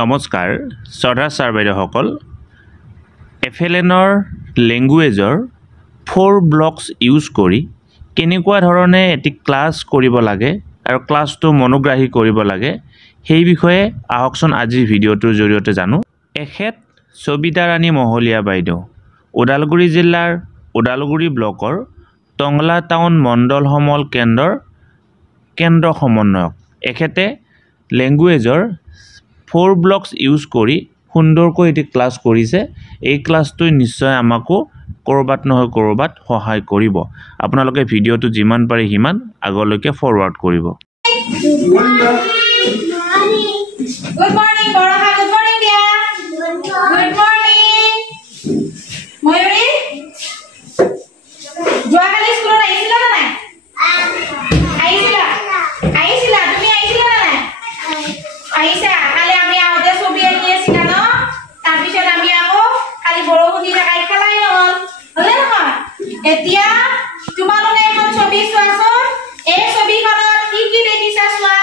নমস্কাৰ শ্ৰদ্ধা ছাৰ বাইদেউসকল এফএলএনৰ লেংগুৱেজৰ 4 blocks use কৰি কেনেকুৱা ধৰণে এটি ক্লাছ কৰিব লাগে আৰু ক্লাছটো মনোগ্ৰাহী কৰিব লাগে সেই বিষয়ে আহকচোন আজিৰ ভিডিঅ'টোৰ জৰিয়তে জানো এখেত সবিতা ৰাণী মহলীয়া বাইদেউ ওদালগুৰি জিলাৰ ওদালগুৰি ব্লকৰ টংলা টাউন মণ্ডল সমল কেন্দ্ৰ সমন্বয়ক এখেতে লেংগুৱেজৰ 4 ব্লকছ ইউজ কৰি সুন্দৰকৈ এটি ক্লাছ কৰিছে এই ক্লাছটো নিশ্চয় আমাকো কৰবাত নহয় কৰবাত সহায় কৰিব আপোনালোকে ভিডিঅ'টো যিমান পাৰি হিমান আগলৈকে ফৰৱাৰ্ড কৰিব Good morning, Boroha. Good morning, dear. Good morning. Mayuri? Joakali school aisila na nai? Aisila. Tumi aisila na nai? Aisa. Kali ami aute sobi aniye sikano. Tar pisot ami ako kali borohun di takai khalai hol. Hole na? Etia tumaloke ekon sobi suason. Ei sobi konot ki dekhisa sua?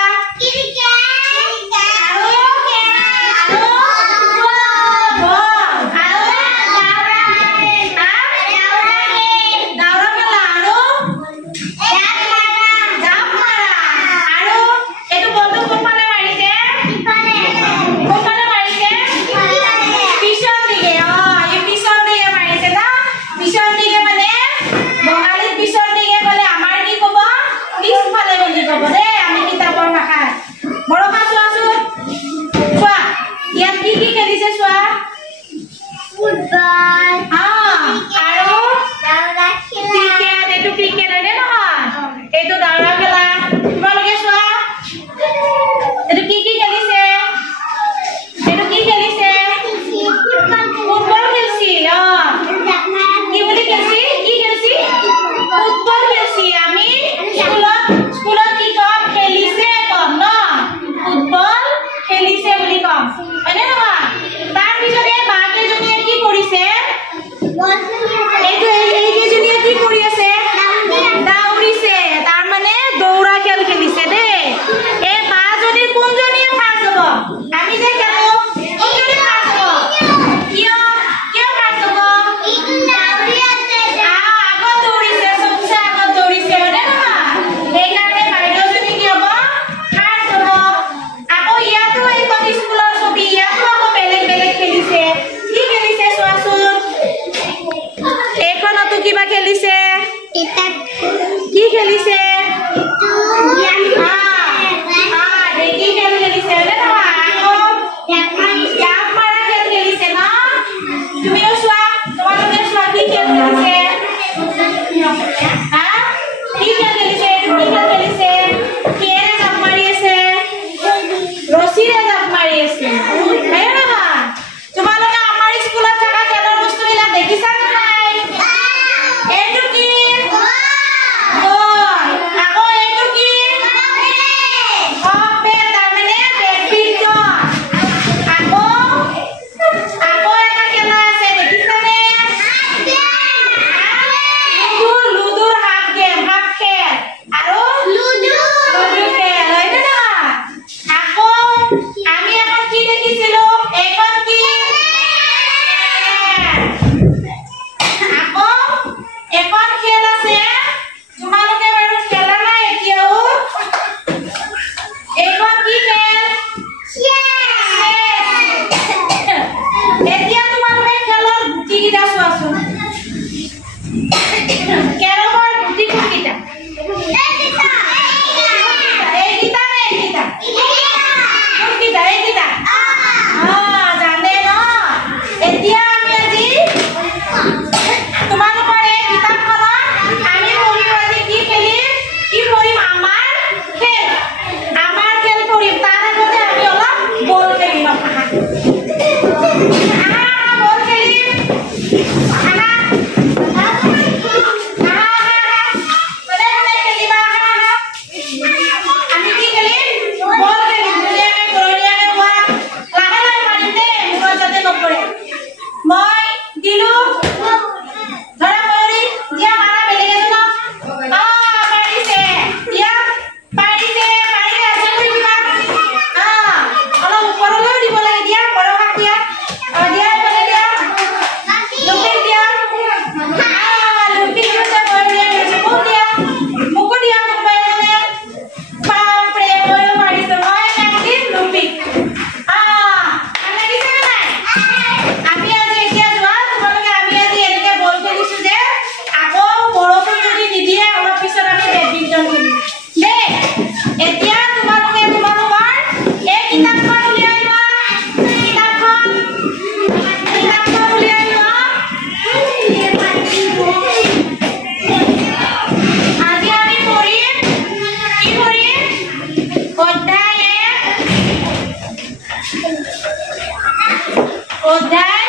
অধ্যায়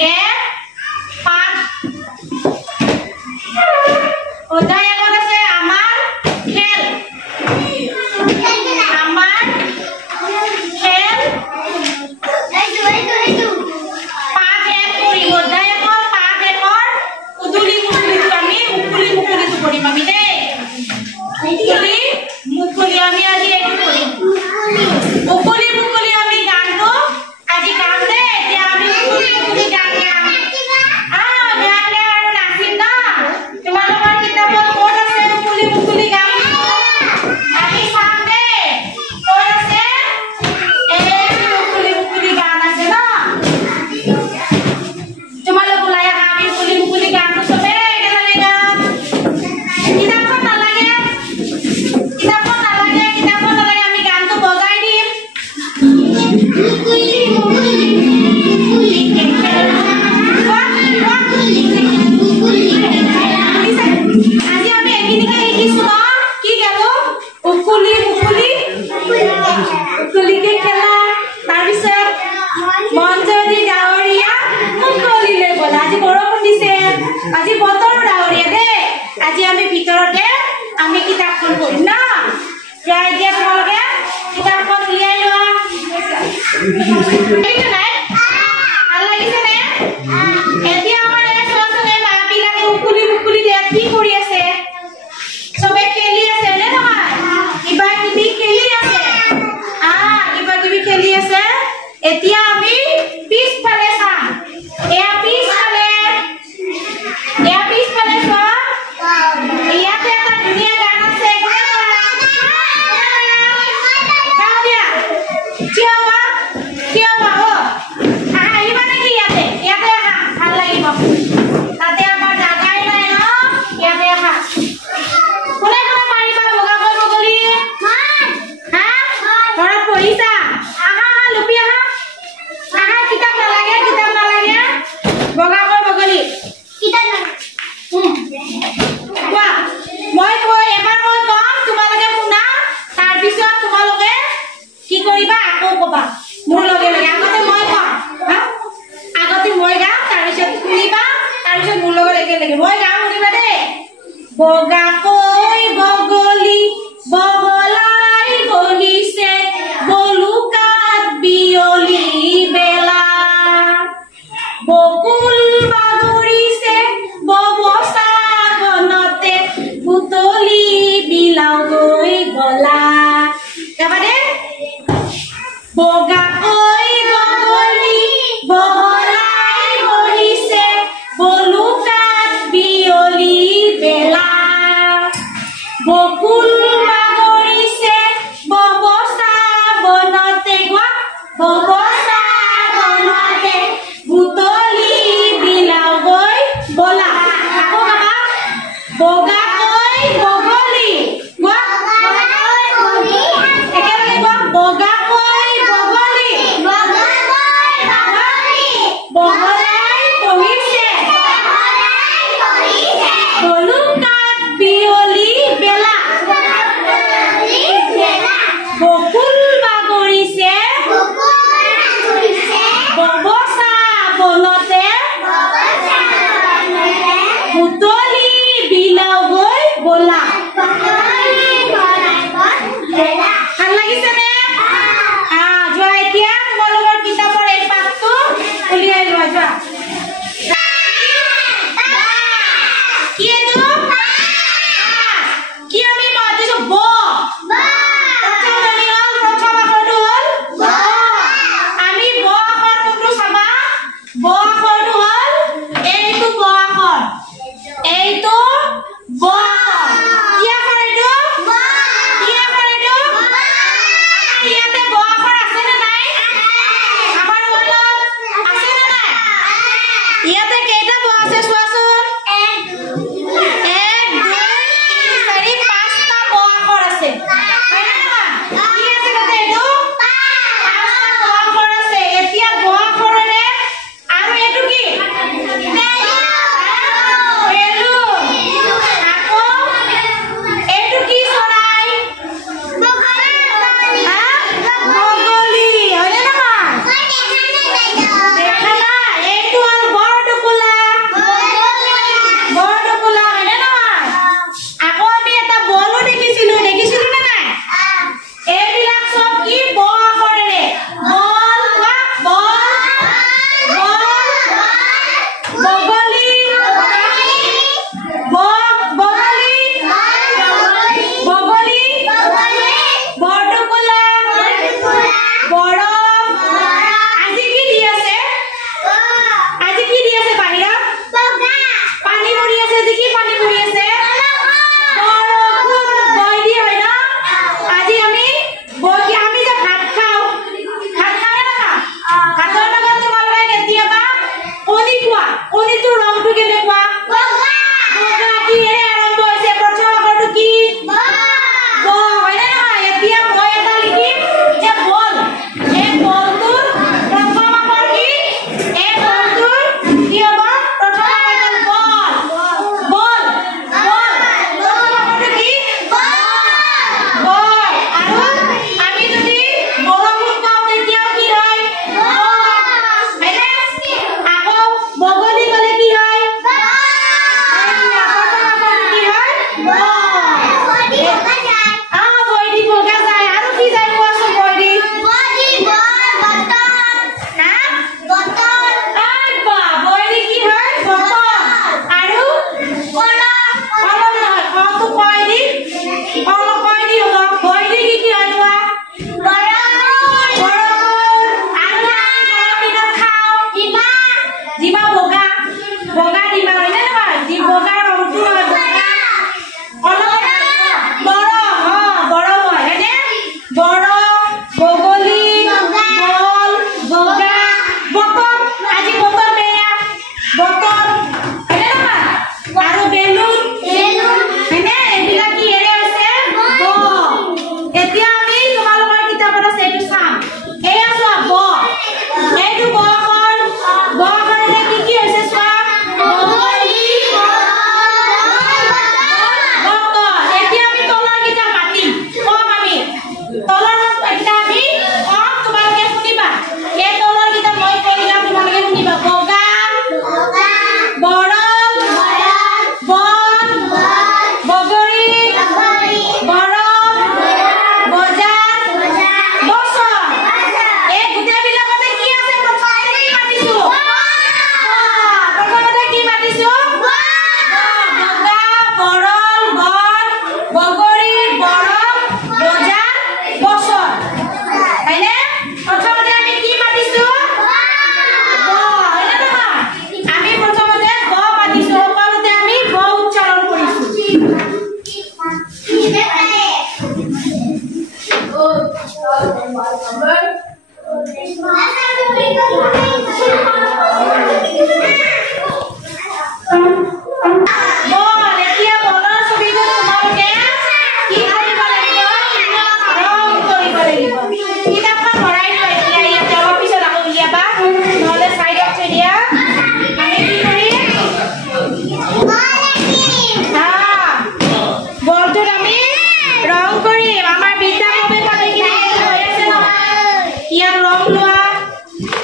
1 পাঠ অধ্যায় 1 আছে আমাৰ খেল পাঠ 1 কৰি অধ্যায় 1 পাঠ 1 উদুলি মুকুলিটো আমি মুকুলি মুকুলিটো কৰিম আমি দেই মুকুলি মুকুলি আমি আজি এইটো কৰিম মুকুলি মুকুলি আমি গানটো আজি গাম দে এতিয়া আমি মুকুলি মুকুলি গান গাম গান আৰু নাচিম না তোমালোকৰ কিতাপত ক'ত আছে মুকুলি মুকুলি গান আমি চাম দে ক'ত আছে এই মুকুলি মুকুলি গান আছে না তোমালোক ওলাই আহা আমি মুকুলি মুকুলি গানটো চবে একেলগে গাম কিতাপখন নালাগে আমি গানটো বজাই দিম আজি আমি এখিনিকে শিকিছো ন কি গালো উকুলি মুকুলি মুকুলিকে খেলা তাৰপিছত মঞ্জৰি ডাৱৰীয়া মুকলিলৈ বলা আজি বৰষুণ দিছে আজি বতৰ ডাৱৰীয়া দেই আজি আমি ভিতৰতে আমি কিতাপখন পঢ়িম না যাই দিয়া তোমালোকে কিতাপখন উলিয়াই লোৱা নাই ভাল লাগিছে নে এতিয়া আমাৰ এই ছোৱালীজনী মাবিলাকে মুকুলি মুকুলি দেখ কি কৰি আছে চবে খেলি আছে নে নহয় কিবা কিবি খেলি আছে কিবা কিবি খেলি আছে এতিয়া আমি পিছফালে চাম এয়া পিছফালে চোৱা ইয়াতে এটা ধুনীয়া গান আছে গাও দিয়া কিয় বা আহিবা নেকি ইয়াতে আহা ভাল লাগিব তাতে আমাৰ জাগাই নাই ন ইয়াতে আহা কোনে কোনে পাৰিবা বগাকৈ বগলী ঘৰত পঢ়িছা আহা লুপি আহা কিতাপ নালাগে বগাকৈ বগলী কোৱা মই এবাৰ মই কম তোমালোকে শুনা তাৰপিছত তোমালোকে কি কৰিবা আকৌ ক'বা মোৰ লগে লগে আগতে মই কম আগতে মই গাম তাৰপিছত শুনিবা তাৰপিছত মোৰ লগত একেলগে মই গাম শুনিবা দেই বগাকৈ বগলী বহলাই বলিছে বলুকাত বিয়লি বেলা বকুল বাগৰিছে ববচা বনতে বুটলি বিলাও গৈ গলা গাবাদে বগাকৈ বগলী বহলাই বলিছে বলুকাত বিয়লি বেলা বকুল বাগৰিছে ববচা বনতে ববচা বনতে বুটলি বিলাও গৈ বলা আকৌ গাবা বগাকৈ বগলী একেলগে বগাকৈ বগলী বহলাই বহিছে বলুকাত বিয়লি বেলা বকুল বাগৰিছে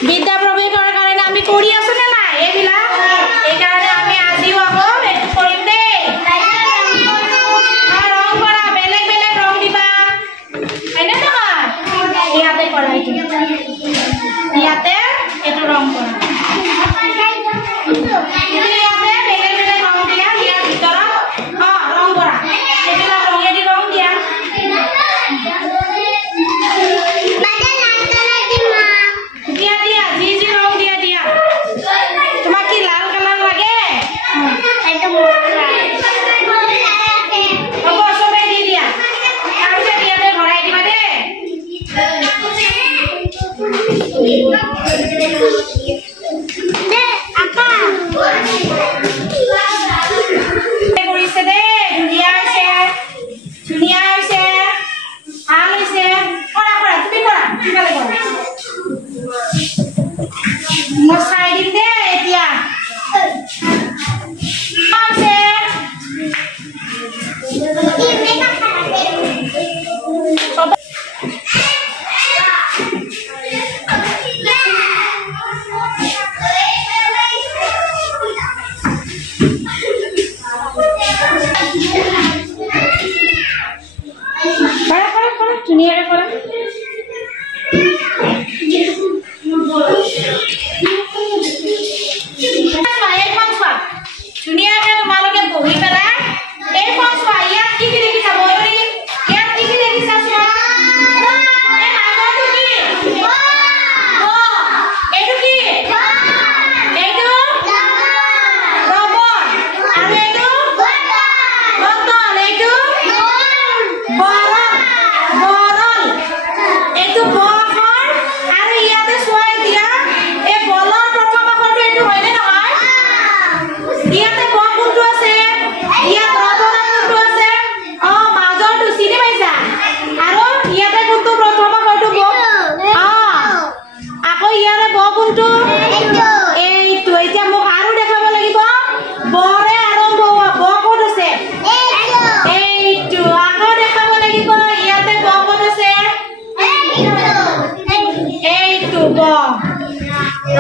বিদ্যা প্ৰৱেশৰ কাৰণে আমি কৰি আছো না নাই এইবিলাক এইকাৰণে আমি আজিও আকৌ এইটো কৰিম দেই ৰং কৰা বেলেগ বেলেগ ৰং দিবা হয়নে নহয় ইয়াতে কৰা ইয়াতে এইটো ৰং কৰা ইয়াতে বেলেগ বেলেগ ৰং দিয়া ইয়াৰ ভিতৰত ৰং কৰা এইবিলাক ৰঙেদি ৰং দিয়া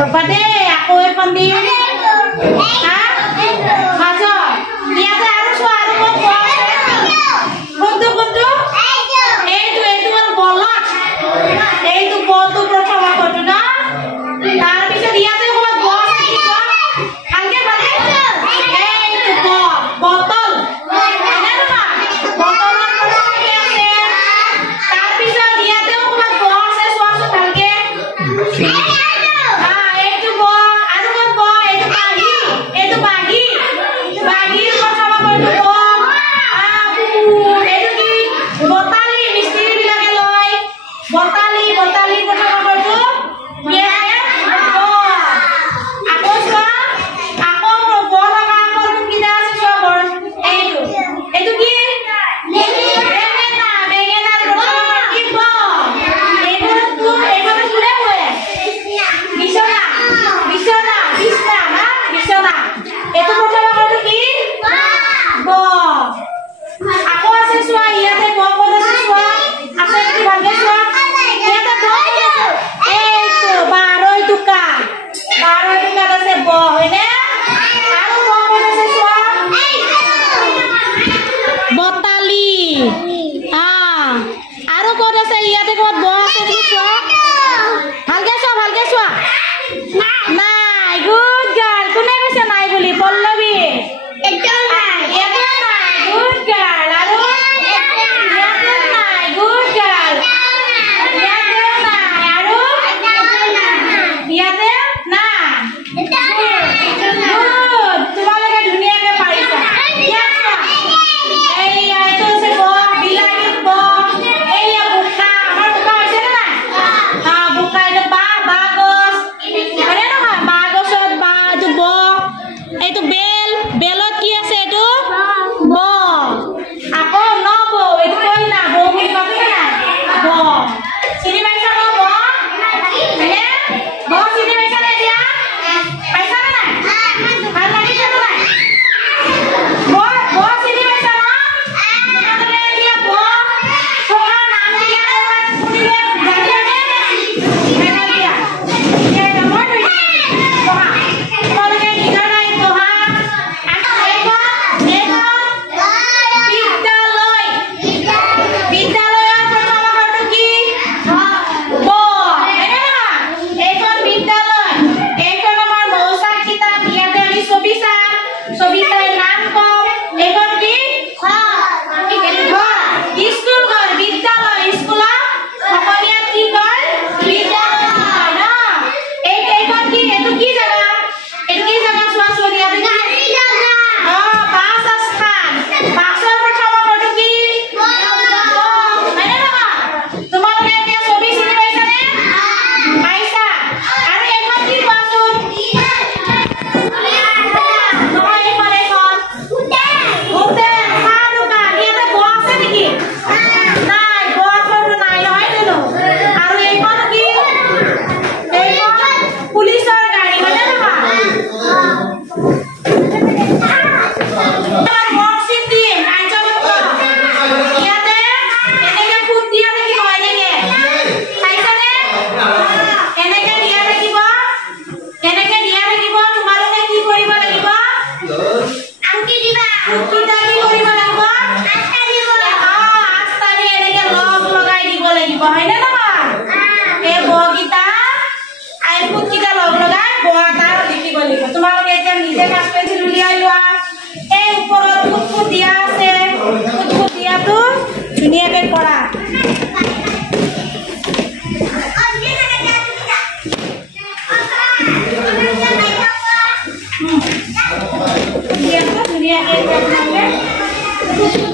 Bade aku pandi ha majo ইয়াতে আৰু সোৱাদ কম কোনটো কোনটো এইটো আৰু বলত এইটো বলটো প্ৰথম আকটো না তাৰ পিছত ইয়াতে কোন বল দিছো ভালকে ভালকে এইটো বটল এনে না বটলৰ প্ৰথম কি আছে তাৰ পিছত ইয়াতে কোন বল আছে সোৱাদ ভালকে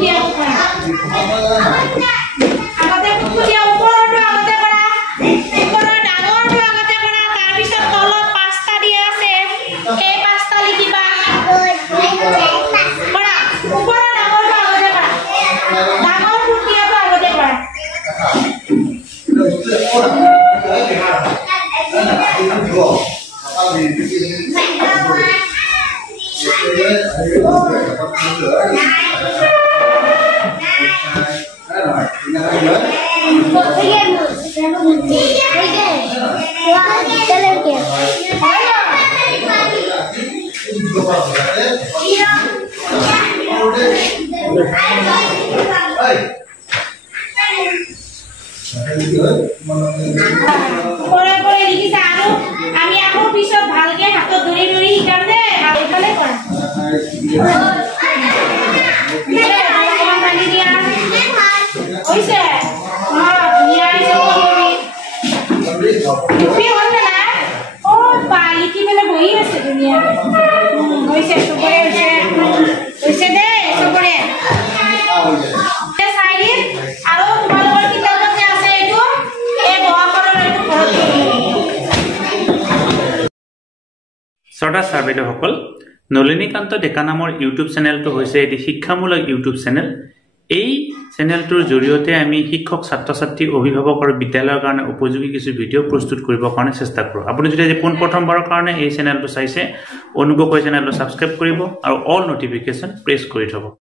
ফুটফুটীয়া কৰা আগতে ফুটফুটীয়া ওপৰটো আগতে কৰা ওপৰৰ ডাঙৰটো আগতে কৰা তাৰ পিছত তলত পাঁচটা দিয়া আছে এই পাঁচটা লিখিবা কৰা ওপৰৰ ডাঙৰটো আগতে কৰা ডাঙৰ ফুটফুটীয়াটো আগতে কৰা পৰে পৰে লিখিছা আৰু আমি আকৌ পিছত ভালকে হাতত ধৰি ধৰি শিকাম দে এইফালে কৰা হৈছে ধুনীয়া লিখি হ'ল নে নাই অ বা লিখি পেলাই বহি আছে ধুনীয়াকে হৈছে চবৰে হৈছে দে চবৰে আৰু তোমালোকৰ কিতাপত যে আছে এইটো এই দহখনৰ এইটো ঘৰত শ্ৰদ্ধা ছাৰ বাইদেউসকল নলিনীকান্ত ডেকা নামৰ ইউটিউব চেনেলটো হৈছে এটি শিক্ষামূলক ইউটিউব চেনেল এই চেনেলটোৰ জৰিয়তে আমি শিক্ষক ছাত্ৰ ছাত্ৰী অভিভাৱক আৰু বিদ্যালয়ৰ কাৰণে উপযোগী কিছু ভিডিঅ' প্ৰস্তুত কৰিবৰ কাৰণে চেষ্টা কৰোঁ আপুনি যদি আজি পোনপ্ৰথমবাৰৰ কাৰণে এই চেনেলটো চাইছে অনুগ্ৰহ কৰি চেনেলটো ছাবস্ক্ৰাইব কৰিব আৰু অল নটিফিকেশ্যন প্ৰেছ কৰি থ'ব